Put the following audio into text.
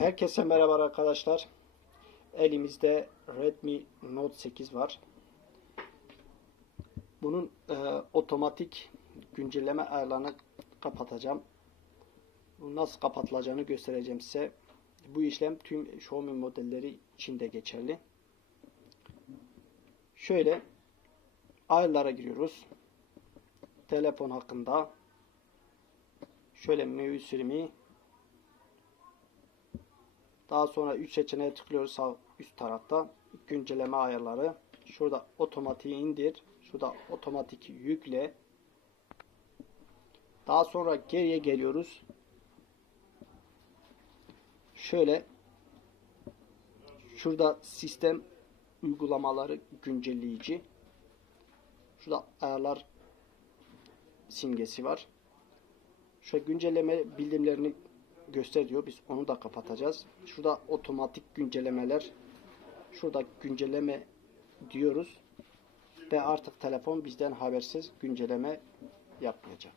Herkese merhaba arkadaşlar. Elimizde Redmi Note 8 var. Bunun e, otomatik güncelleme ayarlarını kapatacağım. Nasıl kapatılacağını göstereceğim size. Bu işlem tüm Xiaomi modelleri için de geçerli. Şöyle ayarlara giriyoruz. Telefon hakkında şöyle menü sürümü daha sonra 3 seçeneğe tıklıyoruz sağ üst tarafta. Güncelleme ayarları. Şurada otomatik indir. Şurada otomatik yükle. Daha sonra geriye geliyoruz. Şöyle şurada sistem uygulamaları güncelleyici. Şurada ayarlar simgesi var. Şöyle güncelleme bildirimlerini gösteriyor. Biz onu da kapatacağız. Şurada otomatik güncellemeler. Şurada güncelleme diyoruz. Ve artık telefon bizden habersiz güncelleme yapmayacak.